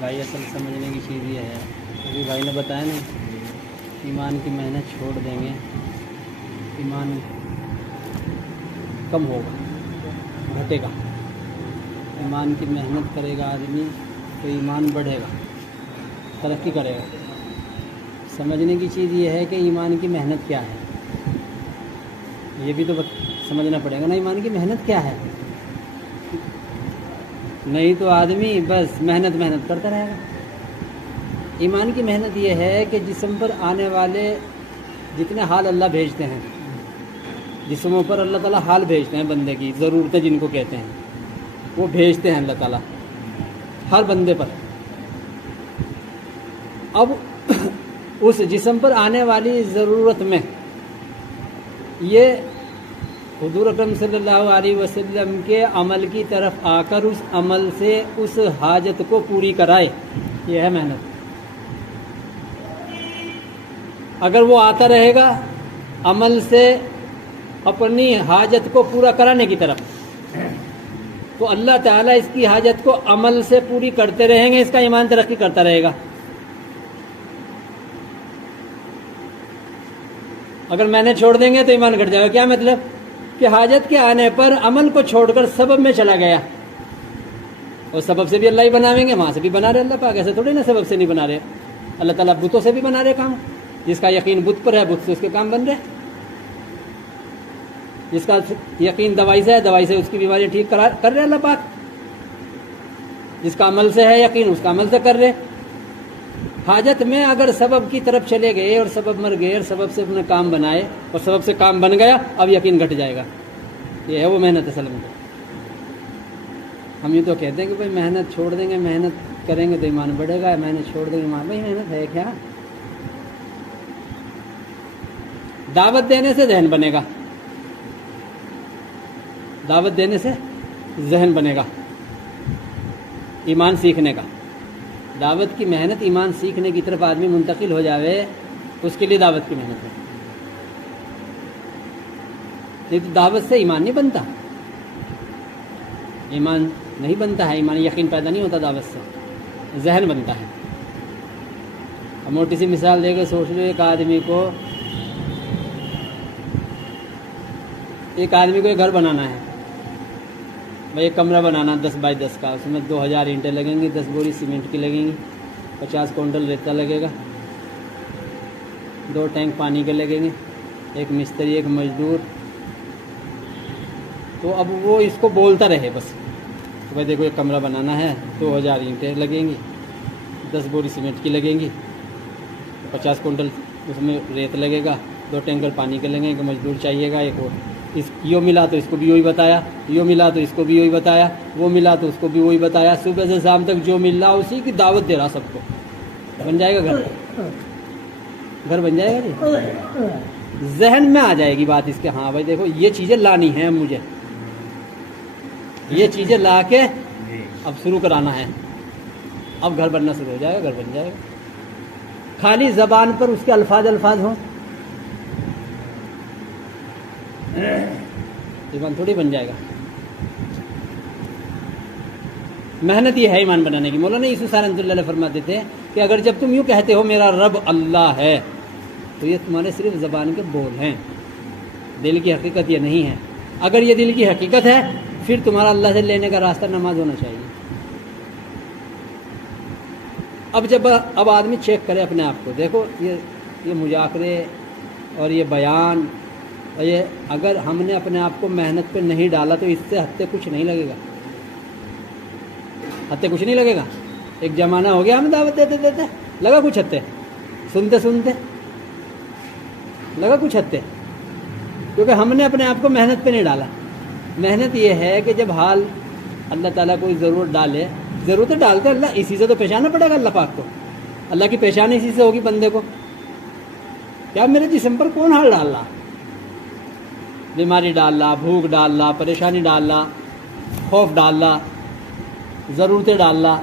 بھائی اصل سمجھنے کی چیز یہ ہے، ابھی بھائی نے بتایا نا ایمان کی محنت چھوڑ دیں گے ایمان کم ہوگا، گھٹے گا۔ ایمان کی محنت کرے گا آدمی تو ایمان بڑھے گا، ترقی کرے گا۔ سمجھنے کی چیز یہ ہے کہ ایمان کی محنت کیا ہے، یہ بھی تو سمجھنا پڑے گا نا، ایمان کی محنت کیا ہے۔ نہیں تو آدمی بس محنت کرتا رہے گا۔ ایمان کی محنت یہ ہے کہ جسم پر آنے والے جتنے حال اللہ بھیجتے ہیں، جسموں پر اللہ تعالیٰ حال بھیجتے ہیں، بندے کی ضرورتیں جن کو کہتے ہیں وہ بھیجتے ہیں اللہ تعالیٰ ہر بندے پر۔ اب اس جسم پر آنے والی ضرورت میں یہ حضور اکرم صلی اللہ علیہ وسلم کے عمل کی طرف آ کر اس عمل سے اس حاجت کو پوری کرائے، یہ ہے محنت۔ اگر وہ آتا رہے گا عمل سے اپنی حاجت کو پورا کرانے کی طرف، تو اللہ تعالیٰ اس کی حاجت کو عمل سے پوری کرتے رہیں گے، اس کا ایمان ترقی کرتا رہے گا۔ اگر محنت چھوڑ دیں گے تو ایمان گھٹ جائے گا۔ کیا مطلب کہ حاجت کے آنے پر عمل کو چھوڑ کر سبب میں چلا گیا، اور سبب سے بھی اللہ ہی بناویں گے، وہاں سے بھی بنا رہے اللہ پاک، ایسے تھوڑی نا سبب سے نہیں بنا رہے۔ اللہ تعالیٰ بتوں سے بھی بنا رہے کام، جس کا یقین بت پر ہے بت سے اس کے کام بن رہے، جس کا یقین دوائی سے ہے دوائی سے اس کی بیماری ٹھیک کر رہے اللہ پاک، جس کا عمل سے ہے یقین اس کا عمل سے کر رہے۔ حاجت میں اگر سبب کی طرف چلے گئے اور سبب مر گئے اور سبب سے اپنے کام بنائے اور سبب سے کام بن گیا، اب یقین گھٹ جائے گا۔ یہ ہے وہ محنت اصل میں۔ ہم یہ تو کہتے ہیں کہ بھائی محنت چھوڑ دیں گے، محنت کریں گے تو ایمان بڑھے گا، محنت چھوڑ دیں گے ایمان، بھائی محنت ہے کیا؟ دعوت دینے سے ذہن بنے گا، دعوت دینے سے ذہن بنے گا ایمان سیکھنے کا۔ دعوت کی محنت ایمان سیکھنے کی طرف آدمی منتقل ہو جاوے، اس کے لیے دعوت کی محنت ہے۔ نہیں تو دعوت سے ایمان نہیں بنتا، ایمان نہیں بنتا ہے، ایمان یقین پیدا نہیں ہوتا، دعوت سے ذہن بنتا ہے۔ اب موٹی سی مثال دے کے سوچ لو، ایک آدمی کو ایک گھر بنانا ہے، بھائی ایک کمرہ بنانا 10 بائی 10 کا، اس میں 2000 اینٹیں لگیں گی، 10 بوری سیمنٹ کی لگیں گی، 50 کونٹل ریتا لگے گا، 2 ٹینک پانی کے لگیں گے، ایک مستری ایک مزدور۔ تو اب وہ اس کو بولتا رہے بس کہ بھائی دیکھو ایک کمرہ بنانا ہے، 2000 اینٹیں لگیں گی، 10 بوری سیمنٹ کی لگیں گی، 50 کونٹل اس میں ریت لگے گا، 2 ٹینکر پانی کے لگیں گے، ایک مزدور چاہیے گا، ایک اور یوں ملا تو اس کو بھی وہی بتایا، یوں ملا تو اس کو بھی وہی بتایا، وہ ملا تو اس کو بھی وہی بتایا، صبح سے شام تک جو مل رہا اسی کی دعوت دے رہا سب کو۔ بن جائے گا گھر بن جائے گا جی۔ ذہن میں آ جائے گی بات اس کے، ہاں بھائی دیکھو یہ چیزیں لانی ہیں مجھے، یہ چیزیں لا کے اب شروع کرانا ہے، اب گھر بننا شروع ہو جائے گا، گھر بن جائے گا۔ خالی زبان پر اس کے الفاظ ہوں، ایمان تھوڑی بن جائے گا۔ محنت یہ ہے ایمان بنانے کی۔ مولانا یوسف رحمۃ اللہ علیہ فرماتے تھے کہ اگر جب تم یوں کہتے ہو میرا رب اللہ ہے، تو یہ تمہارے صرف زبان کے بول ہیں، دل کی حقیقت یہ نہیں ہے۔ اگر یہ دل کی حقیقت ہے پھر تمہارا اللہ سے لینے کا راستہ نماز ہونا چاہیے۔ اب آدمی چیک کرے اپنے آپ کو، دیکھو یہ مذاکرے اور یہ بیان اور یہ اگر ہم نے اپنے آپ کو محنت پہ نہیں ڈالا تو اس سے ہتے کچھ نہیں لگے گا، ہتے کچھ نہیں لگے گا۔ ایک زمانہ ہو گیا ہم دعوت دیتے لگا کچھ ہتے، سنتے لگا کچھ ہتے، کیونکہ ہم نے اپنے آپ کو محنت پہ نہیں ڈالا۔ محنت یہ ہے کہ جب حال اللہ تعالیٰ کوئی ضرورت ڈالے، ضرورتیں ڈالتے اللہ اسی سے تو پہچاننا پڑے گا اللہ پاک کو، اللہ کی پہچان اسی سے ہوگی بندے کو۔ کیا میرے جسم پر کون حال ڈال رہا؟ بیماری ڈال رہا، بھوک ڈال رہا، پریشانی ڈال رہا، خوف ڈال رہا، ضرورتیں ڈال رہا،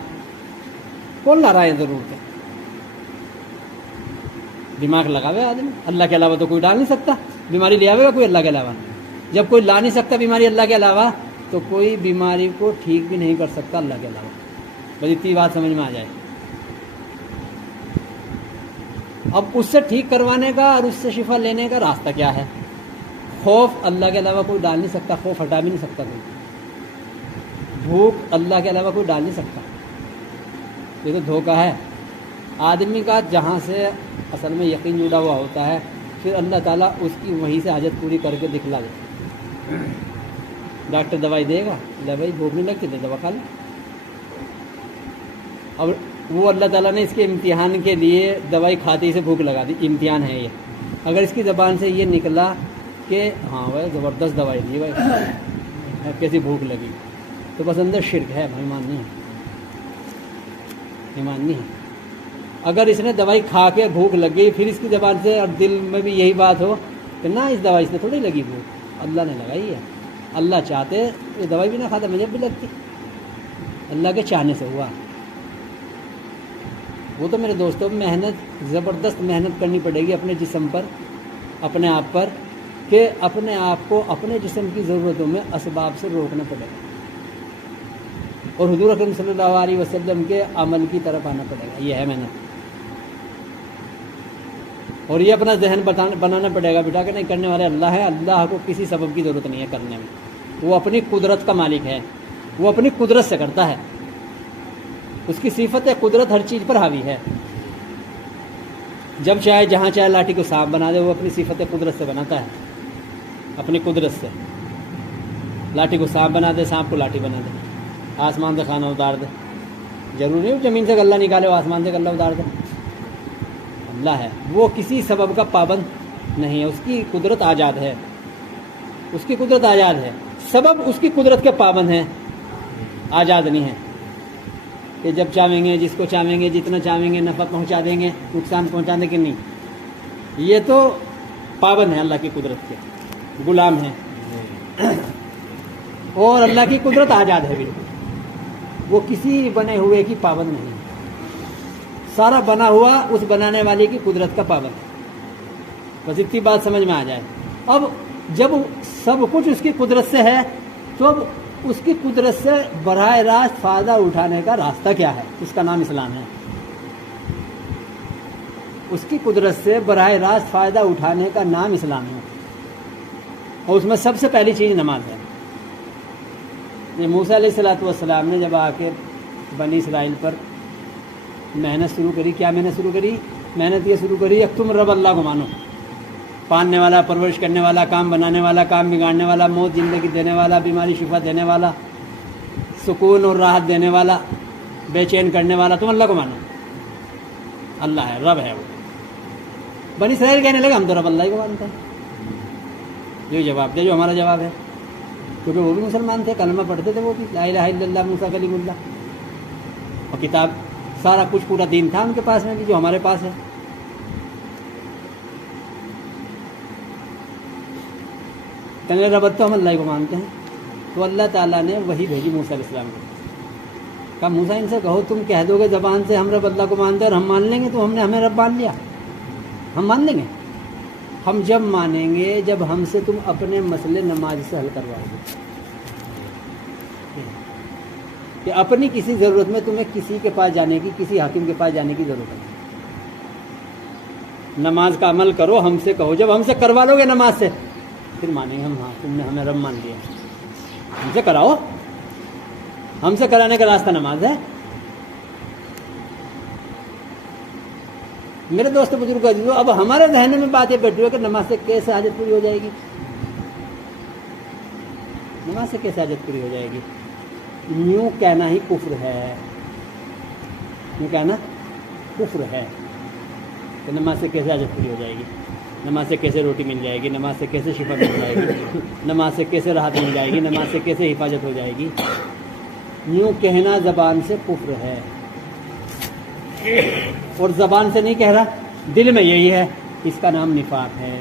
کون لا رہا ہے ضرورتیں؟ دماغ لگاوے آدمی، اللہ کے علاوہ تو کوئی ڈال نہیں سکتا۔ بیماری لے آوے گا کوئی اللہ کے علاوہ؟ جب کوئی لا نہیں سکتا بیماری اللہ کے علاوہ، تو کوئی بیماری کو ٹھیک بھی نہیں کر سکتا اللہ کے علاوہ۔ بس اتنی بات سمجھ میں آ جائے۔ اب اس سے ٹھیک کروانے کا اور اس سے شفا لینے کا راستہ کیا ہے؟ خوف اللہ کے علاوہ کوئی ڈال نہیں سکتا، خوف ہٹا بھی نہیں سکتا کوئی، بھوک اللہ کے علاوہ کوئی ڈال نہیں سکتا، یہ تو دھوکہ ہے آدمی کا جہاں سے اصل میں یقین جڑا ہوا ہوتا ہے، پھر اللہ تعالیٰ اس کی وہیں سے حاجت پوری کر کے دکھلا دے۔ ڈاکٹر دوائی دے گا، لے بھائی بھوک نہیں لگتی تو دوا کھا لو، اور وہ اللہ تعالیٰ نے اس کے امتحان کے لیے دوائی کھاتے ہی سے بھوک لگا دی، امتحان ہے یہ۔ اگر اس کی زبان سے یہ نکلا کہ ہاں بھائی زبردست دوائی دی بھائی، کیسی بھوک لگی، تو بس اندر شرک ہے، ایمان نہیں ہے، ایمان نہیں ہے۔ اگر اس نے دوائی کھا کے بھوک لگ گئی، پھر اس کی زبان سے اور دل میں بھی یہی بات ہو کہ نہ اس دوائی سے تھوڑی لگی بھوک، اللہ نے لگائی ہے، اللہ چاہتے یہ دوائی بھی نہ کھاتا مجھے بھی لگتی، اللہ کے چاہنے سے ہوا۔ وہ تو میرے دوستوں محنت، زبردست محنت کرنی پڑے گی اپنے جسم پر، اپنے آپ پر، کہ اپنے آپ کو اپنے جسم کی ضرورتوں میں اسباب سے روکنا پڑے گا، اور حضور اکرم صلی اللہ علیہ وسلم کے عمل کی طرف آنا پڑے گا، یہ ہے محنت۔ اور یہ اپنا ذہن بنانا پڑے گا بیٹا کہ نہیں، کرنے والے اللہ ہے، اللہ کو کسی سبب کی ضرورت نہیں ہے کرنے میں، وہ اپنی قدرت کا مالک ہے، وہ اپنی قدرت سے کرتا ہے، اس کی صفت قدرت ہر چیز پر حاوی ہے، جب چاہے جہاں چاہے لاٹھی کو سانپ بنا دے، وہ اپنی صفت قدرت سے بناتا ہے، اپنی قدرت سے لاٹھی کو سانپ بنا دے، سانپ کو لاٹھی بنا دے، آسمان سے کھانا اتار دے، ضروری نہیں زمین سے غلہ نکالے وہ آسمان سے غلہ اتار دے، اللہ ہے، وہ کسی سبب کا پابند نہیں ہے، اس کی قدرت آزاد ہے، اس کی قدرت آزاد ہے، سبب اس کی قدرت کے پابند ہیں، آزاد نہیں ہے کہ جب چاہیں گے، جس کو چاہیں گے، جتنا چاہیں گے نفع پہنچا دیں گے، نقصان پہنچا دیں گے، نہیں، یہ تو پابند ہے، اللہ کی قدرت کے غلام ہیں، اور اللہ کی قدرت آزاد ہے بالکل، وہ کسی بنے ہوئے کی پابند نہیں، سارا بنا ہوا اس بنانے والے کی قدرت کا پابند ہے، بس اتنی بات سمجھ میں آ جائے۔ اب جب سب کچھ اس کی قدرت سے ہے تو اب اس کی قدرت سے براہ راست فائدہ اٹھانے کا راستہ کیا ہے؟ اس کا نام اسلام ہے۔ اس کی قدرت سے براہ راست فائدہ اٹھانے کا نام اسلام ہے، اور اس میں سب سے پہلی چیز نماز ہے۔ یہ موسیٰ علیہ السلام نے جب آ کے بنی اسرائیل پر محنت شروع کری، کیا محنت شروع کری؟ محنت یہ شروع کری کہ تم رب اللہ کو مانو، پالنے والا، پرورش کرنے والا، کام بنانے والا، کام بگاڑنے والا، موت زندگی دینے والا، بیماری شفا دینے والا، سکون اور راحت دینے والا، بے چین کرنے والا، تم اللہ کو مانو، اللہ ہے، رب ہے وہ۔ بنی اسرائیل کہنے لگے ہم تو رب اللہ کو مانتے ہیں، جو جواب دے، جو ہمارا جواب ہے، کیونکہ وہ بھی مسلمان تھے، کلمہ پڑھتے تھے، وہ بھی لا الہ الا اللہ موسیٰ کلیم اللہ، اور کتاب سارا کچھ پورا دین تھا ان کے پاس میں بھی، جو ہمارے پاس ہے۔ کہنے رب تو ہم اللہ کو مانتے ہیں، تو اللہ تعالیٰ نے وہی بھیجی موسیٰ علیہ السلام کو، کہا موسیٰ ان سے کہو تم کہہ دو گے زبان سے ہم رب اللہ کو مانتے ہیں اور ہم مان لیں گے، تو ہم نے ہمیں رب مان لیا، ہم مان لیں گے، ہم جب مانیں گے جب ہم سے تم اپنے مسئلے نماز سے حل کرواؤ گے، کہ اپنی کسی ضرورت میں تمہیں کسی کے پاس جانے کی، کسی حاکم کے پاس جانے کی ضرورت ہے، نماز کا عمل کرو، ہم سے کہو، جب ہم سے کروا لو گے نماز سے پھر مانیں گے ہم، ہاں تم نے ہمیں رب مان لیا، ہم سے کراؤ، ہم سے کرانے کا راستہ نماز ہے۔ میرے دوست بزرگ عزیزو، اب ہمارے ذہن میں بات یہ بیٹھی ہے کہ نماز سے کیسے حاجت پوری ہو جائے گی، نماز سے کیسے حاجت پوری ہو جائے گی؟ یوں کہنا ہی کفر ہے، یوں کہنا کفر ہے کہ نماز سے کیسے حاجت پوری ہو جائے گی، نماز سے کیسے روٹی مل جائے گی، نماز سے کیسے شفا مل جائے گی، نماز سے کیسے راحت مل جائے گی، نماز سے کیسے حفاظت ہو جائے گی، یوں کہنا زبان سے کفر ہے، اور زبان سے نہیں کہہ رہا، دل میں یہی ہے، اس کا نام نفاق ہے،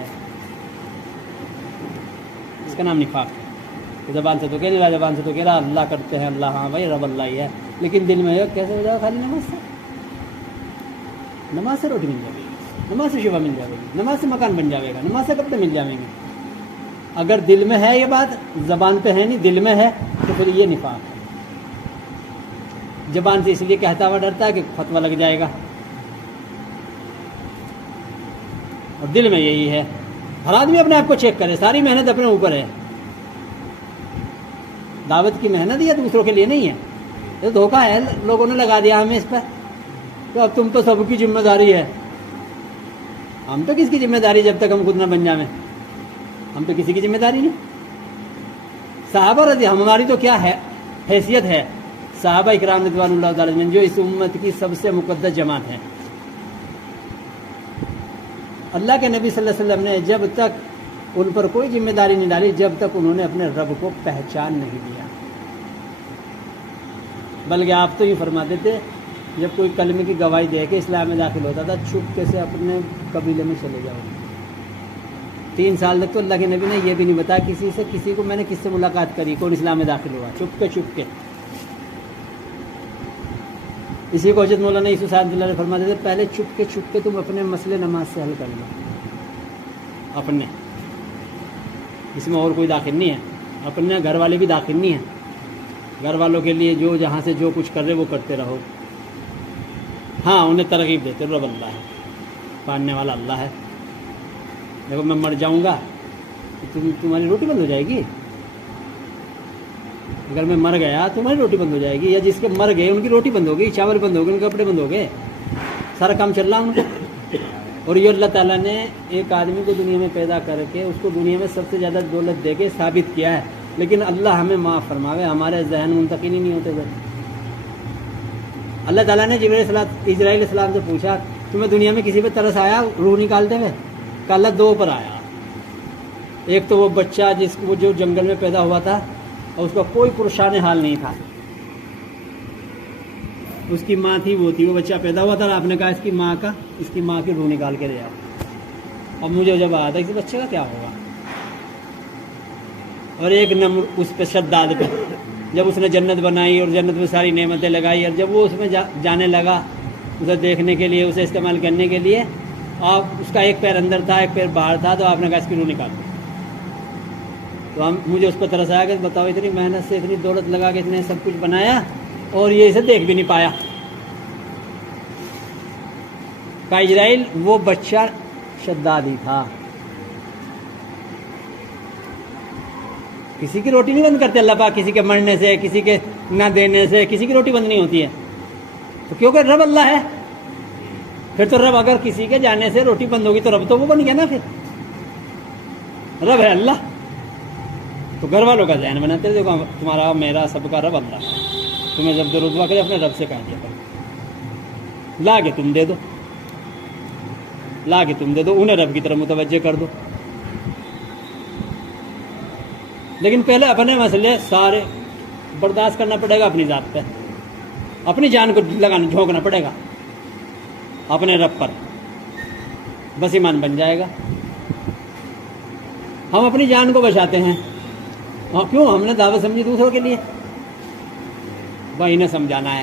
اس کا نام نفاق ہے۔ زبان سے تو کہہ نہیں رہا، زبان سے تو کہہ رہا اللہ کرتے ہیں، اللہ ہاں بھائی رب اللہ ہی ہے، لیکن دل میں یہ کیسے ہو جائے گا؟ خالی نماز سے، نماز سے روٹی مل جائے گی، نماز سے شفا مل جائے گی، نماز سے مکان بن جائے گا، نماز سے کپڑے مل جائیں گے۔ اگر دل میں ہے یہ بات، زبان پہ ہے نہیں، دل میں ہے، تو پھر یہ نفاق ہے۔ زبان سے اس لیے کہتا ہوا ڈرتا ہے کہ فتویٰ لگ جائے گا، اور دل میں یہی ہے. ہر آدمی اپنے آپ کو چیک کرے, ساری محنت اپنے اوپر ہے. دعوت کی محنت یہ دوسروں کے لیے نہیں ہے, یہ دھوکہ ہے, لوگوں نے لگا دیا ہمیں اس پر. تو اب تم تو سب کی ذمہ داری ہے. ہم تو کس کی ذمہ داری جب تک ہم خود نہ بن جائیں, ہم تو کسی کی ذمہ داری نہیں. صحابہ رضی ہماری تو کیا ہے حیثیت ہے, صحابہ اکرام رضوان اللہ تعالی عنہم جو اس امت کی سب سے مقدس جماعت ہے. اللہ کے نبی صلی اللہ علیہ وسلم نے جب تک ان پر کوئی ذمہ داری نہیں ڈالی جب تک انہوں نے اپنے رب کو پہچان نہیں دیا. بلکہ آپ تو یہ فرماتے تھے جب کوئی کلمے کی گواہی دے کے اسلام میں داخل ہوتا تھا چھپکے سے اپنے قبیلے میں چلے جاؤ. 3 سال تک تو اللہ کے نبی نے یہ بھی نہیں بتایا کسی کو میں نے کس سے ملاقات کری, کون اسلام میں داخل ہوا, چھپ کے. اسی کو حضرت مولانا یوسف صاحب اللہ علیہ فرماتے تھے پہلے چھپ کے تم اپنے مسئلے نماز سے حل کر لو اپنے, اس میں اور کوئی داخل نہیں ہے. اپنے گھر والے بھی داخل نہیں ہیں, گھر والوں کے لیے جو جہاں سے جو کچھ کر رہے وہ کرتے رہو. ہاں انہیں ترغیب دیتے رب اللہ ہے, پالنے والا اللہ ہے. دیکھو میں مر جاؤں گا تو تمہاری روٹی بند ہو جائے گی. اگر میں مر گیا تمہاری روٹی بند ہو جائے گی, یا جس کے مر گئے ان کی روٹی بند ہو گئی, چاول بند ہو گئے, ان کے کپڑے بند ہو گئے, سارا کام چل رہا ان کو. اور یہ اللہ تعالیٰ نے ایک آدمی کو دنیا میں پیدا کر کے اس کو دنیا میں سب سے زیادہ دولت دے کے ثابت کیا ہے. لیکن اللہ ہمیں معاف فرماوے, ہمارے ذہن منتقل ہی نہیں ہوتے. اللہ تعالیٰ نے اسرائیل علیہ السلام سے پوچھا تمہیں دنیا میں کسی پہ ترس آیا روح نکالتے ہوئے؟ کہ اللہ 2 پر آیا. ایک تو وہ بچہ وہ جو جنگل میں پیدا ہوا تھا اور اس کا کوئی پرشان حال نہیں تھا, اس کی ماں تھی وہ بچہ پیدا ہوا تھا اور آپ نے کہا اس کی ماں کی روح نکال کے لے آؤ. اب مجھے جب آیا تھا اس بچے کا کیا ہوگا. اور ایک نمر اس پہ شداد پہ جب اس نے جنت بنائی اور جنت میں ساری نعمتیں لگائی, اور جب وہ اس میں جانے لگا اسے دیکھنے کے لیے, اسے استعمال کرنے کے لیے, آپ اس کا ایک پیر اندر تھا ایک پیر باہر تھا, تو آپ نے کہا اس کی روح نکال دو. تو مجھے اس پر ترس آیا کہ بتاؤ اتنی محنت سے اتنی دولت لگا کے اتنے سب کچھ بنایا اور یہ اسے دیکھ بھی نہیں پایا. کا اسرائیل وہ بچہ شداد ہی تھا. کسی کی روٹی نہیں بند کرتے اللہ پاک, کسی کے مرنے سے, کسی کے نہ دینے سے کسی کی روٹی بند نہیں ہوتی ہے. تو کیونکہ رب اللہ ہے, پھر تو رب اگر کسی کے جانے سے روٹی بند ہوگی تو رب تو وہ بن گیا نا. پھر رب ہے اللہ. تو گھر والوں کا ذہن بناتے دیکھو تمہارا میرا سب کا رب اللہ. تمہیں جب جو رتبہ کرے اپنے رب سے کہا دیا کرو, لا کے تم دے دو, انہیں رب کی طرف متوجہ کر دو. لیکن پہلے اپنے مسئلے سارے برداشت کرنا پڑے گا اپنی ذات پہ, اپنی جان کو جھونکنا پڑے گا اپنے رب پر, بس ایمان بن جائے گا. ہم اپنی جان کو بچاتے ہیں, کیوں؟ ہم نے دعوت سمجھی دوسروں کے لیے. بھائی انہیں سمجھانا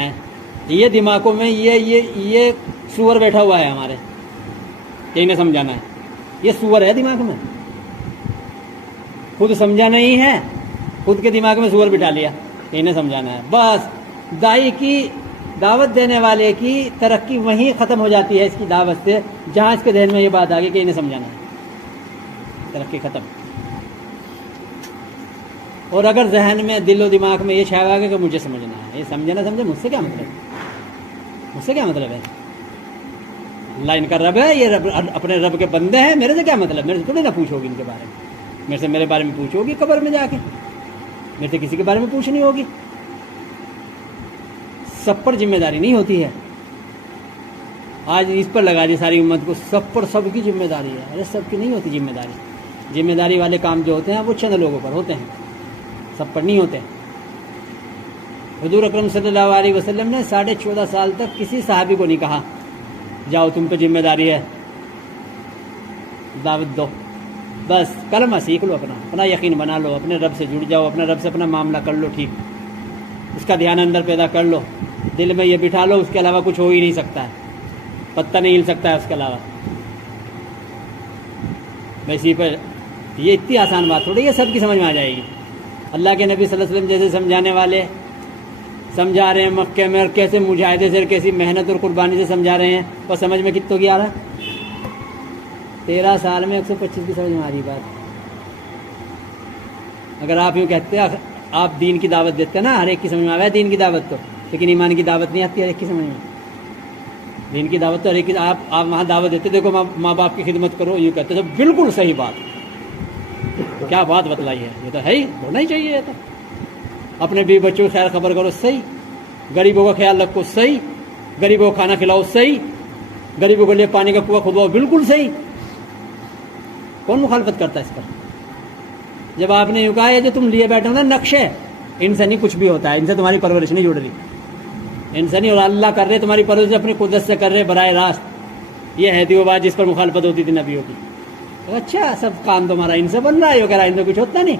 ہے. یہ دماغوں میں یہ سور بیٹھا ہوا ہے ہمارے کہ انہیں سمجھانا ہے. یہ سور ہے دماغ میں, خود سمجھا نہیں ہے, خود کے دماغ میں سور بٹھا لیا کہ انہیں سمجھانا ہے. بس دائی کی دعوت دینے والے کی ترقی وہیں ختم ہو جاتی ہے اس کی دعوت سے, جہاں اس کے ذہن میں یہ بات آ گئی کہ انہیں سمجھانا ہے, ترقی ختم. اور اگر ذہن میں دل و دماغ میں یہ چھایا آ گیا کہ مجھے سمجھنا ہے, یہ سمجھے نہ سمجھے مجھ سے کیا مطلب ہے؟ اللہ ان کا رب ہے, یہ رب اپنے رب کے بندے ہیں, میرے سے کیا مطلب؟ میرے سے تھوڑی نہ پوچھو گی ان کے بارے میں, میرے بارے میں پوچھو گی قبر میں جا کے, میرے سے کسی کے بارے میں پوچھنی ہوگی. سب پر ذمہ داری نہیں ہوتی ہے. آج اس پر لگا دی ساری امت کو, سب پر سب کی ذمہ داری ہے. ارے سب کی نہیں ہوتی ذمہ داری. ذمہ داری والے کام جو ہوتے ہیں وہ چند لوگوں پر ہوتے ہیں, سب پر نہیں ہوتے. حضور اکرم صلی اللہ علیہ وسلم نے 14.5 سال تک کسی صحابی کو نہیں کہا جاؤ تم پہ ذمہ داری ہے دعوت دو. بس کلمہ سیکھ لو, اپنا یقین بنا لو, اپنے رب سے جڑ جاؤ, اپنے رب سے اپنا معاملہ کر لو ٹھیک, اس کا دھیان اندر پیدا کر لو, دل میں یہ بٹھا لو, اس کے علاوہ کچھ ہو ہی نہیں سکتا ہے, پتہ نہیں ہل سکتا ہے اس کے علاوہ. ویسی پر یہ اتنی آسان بات تھوڑی ہے, سب کی سمجھ میں آ جائے گی. اللہ کے نبی صلی اللہ علیہ وسلم جیسے سمجھا رہے ہیں مکے میں، اور کیسے مجاہدے سے، کیسی محنت اور قربانی سے سمجھا رہے ہیں، اور سمجھ میں کتوں کی آ رہا ہے؟ 13 سال میں 125 کی سمجھ میں آ رہی بات۔ اگر آپ یوں کہتے ہیں، آپ دین کی دعوت دیتے ہیں نا، ہر ایک کی سمجھ میں آ رہا ہے دین کی دعوت تو، لیکن ایمان کی دعوت نہیں آتی ہر ایک کی سمجھ میں۔ دین کی دعوت تو ہر ایک کی، آپ وہاں دعوت دیتے، دیکھو ماں باپ کی خدمت کرو، یوں کہتے تو بالکل صحیح بات، کیا بات بتلائی ہے، یہ تو ہے ہی، ہونا ہی چاہیے یہ تو۔ اپنے بیوی بچوں کی خیر خبر کرو، صحیح۔ غریبوں کا خیال رکھو، صحیح۔ غریبوں کو کھانا کھلاؤ، صحیح۔ غریبوں کے لیے پانی کا کنواں کھدواؤ، بالکل صحیح۔ کون مخالفت کرتا ہے اس پر؟ جب آپ نے یوں کہا ہے جو تم لیے بیٹھے ہو نا نقشے، ان سے نہیں کچھ بھی ہوتا ہے، ان سے تمہاری پرورش نہیں جڑ رہی، ان سے نہیں، اور اللہ کر رہے تمہاری پرورش اپنی قدرت سے کر رہے براہ راست۔ یہ ہے وہ بات جس پر مخالفت ہوتی تھی نبیوں کی۔ اچھا سب کام تمہارا ان سے بن رہا ہے، وغیرہ ان سے کچھ ہوتا نہیں۔